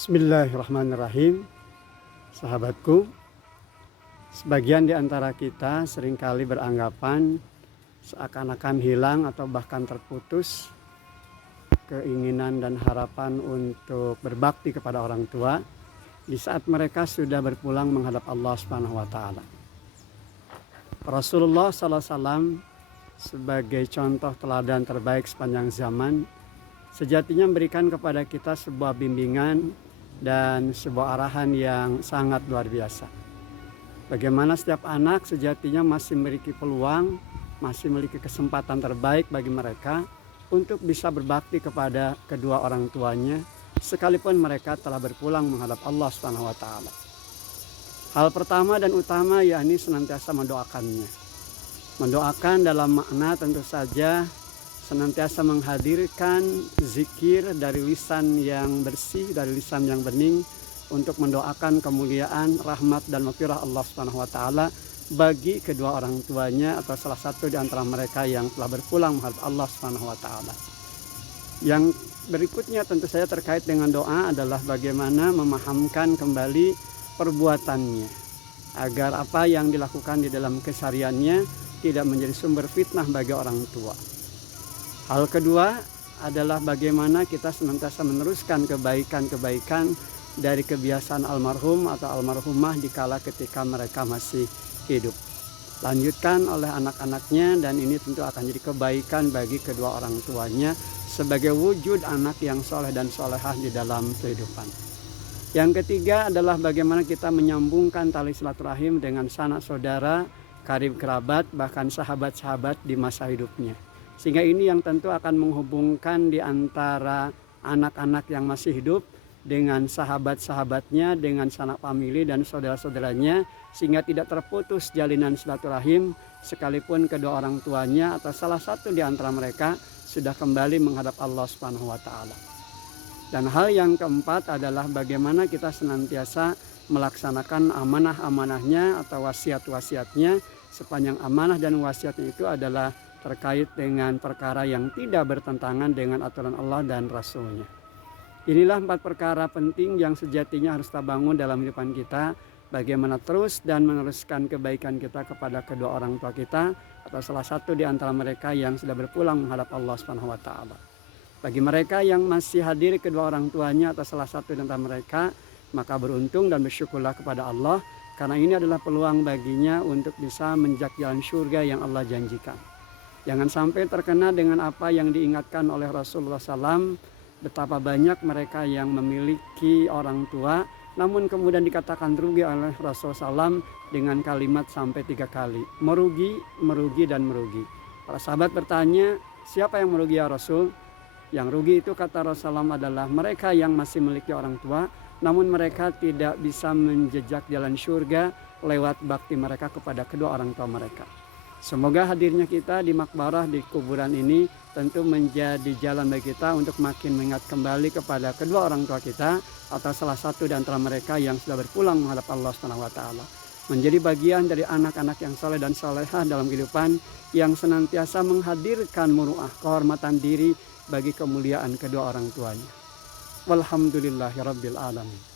Bismillahirrahmanirrahim. Sahabatku, sebagian di antara kita seringkali beranggapan seakan-akan hilang atau bahkan terputus keinginan dan harapan untuk berbakti kepada orang tua di saat mereka sudah berpulang menghadap Allah Subhanahu wa taala. Rasulullah SAW sebagai contoh teladan terbaik sepanjang zaman sejatinya memberikan kepada kita sebuah bimbingan dan sebuah arahan yang sangat luar biasa. Bagaimana setiap anak sejatinya masih memiliki peluang, masih memiliki kesempatan terbaik bagi mereka untuk bisa berbakti kepada kedua orang tuanya sekalipun mereka telah berpulang menghadap Allah Subhanahu wa taala. Hal pertama dan utama yakni senantiasa mendoakannya. Mendoakan dalam makna tentu saja senantiasa menghadirkan zikir dari lisan yang bersih, dari lisan yang bening untuk mendoakan kemuliaan, rahmat dan maghfirah Allah Subhanahu wa taala bagi kedua orang tuanya atau salah satu di antara mereka yang telah berpulang menghadap Allah Subhanahu wa taala. Yang berikutnya tentu saja terkait dengan doa adalah bagaimana memahamkan kembali perbuatannya agar apa yang dilakukan di dalam kesehariannya tidak menjadi sumber fitnah bagi orang tua. Hal kedua adalah bagaimana kita senantiasa meneruskan kebaikan-kebaikan dari kebiasaan almarhum atau almarhumah dikala ketika mereka masih hidup. Lanjutkan oleh anak-anaknya dan ini tentu akan jadi kebaikan bagi kedua orang tuanya sebagai wujud anak yang soleh dan solehah di dalam kehidupan. Yang ketiga adalah bagaimana kita menyambungkan tali silaturahim dengan sanak saudara, karib kerabat, bahkan sahabat-sahabat di masa hidupnya. Sehingga ini yang tentu akan menghubungkan di antara anak-anak yang masih hidup dengan sahabat-sahabatnya, dengan sanak famili dan saudara-saudaranya, sehingga tidak terputus jalinan silaturahim sekalipun kedua orang tuanya atau salah satu di antara mereka sudah kembali menghadap Allah Subhanahu wa taala. Dan hal yang keempat adalah bagaimana kita senantiasa melaksanakan amanah-amanahnya atau wasiat-wasiatnya, sepanjang amanah dan wasiatnya itu adalah terkait dengan perkara yang tidak bertentangan dengan aturan Allah dan Rasul-Nya. Inilah 4 perkara penting yang sejatinya harus kita bangun dalam kehidupan kita, bagaimana terus dan meneruskan kebaikan kita kepada kedua orang tua kita atau salah satu di antara mereka yang sudah berpulang menghadap Allah Subhanahu wa taala. Bagi mereka yang masih hadir kedua orang tuanya atau salah satu di antara mereka, maka beruntung dan bersyukurlah kepada Allah karena ini adalah peluang baginya untuk bisa menjak jalan surga yang Allah janjikan. Jangan sampai terkena dengan apa yang diingatkan oleh Rasulullah SAW, betapa banyak mereka yang memiliki orang tua, namun kemudian dikatakan rugi oleh Rasulullah SAW dengan kalimat sampai 3 kali. Merugi, merugi, dan merugi. Para sahabat bertanya, siapa yang merugi ya Rasul? Yang rugi itu kata Rasulullah adalah mereka yang masih memiliki orang tua, namun mereka tidak bisa menjejak jalan surga lewat bakti mereka kepada kedua orang tua mereka. Semoga hadirnya kita di makbarah di kuburan ini tentu menjadi jalan bagi kita untuk makin mengingat kembali kepada kedua orang tua kita atau salah satu di antara mereka yang sudah berpulang menghadap Allah Subhanahu wa taala. Menjadi bagian dari anak-anak yang saleh dan salehah dalam kehidupan yang senantiasa menghadirkan muruah kehormatan diri bagi kemuliaan kedua orang tuanya. Walhamdulillahirabbil alamin.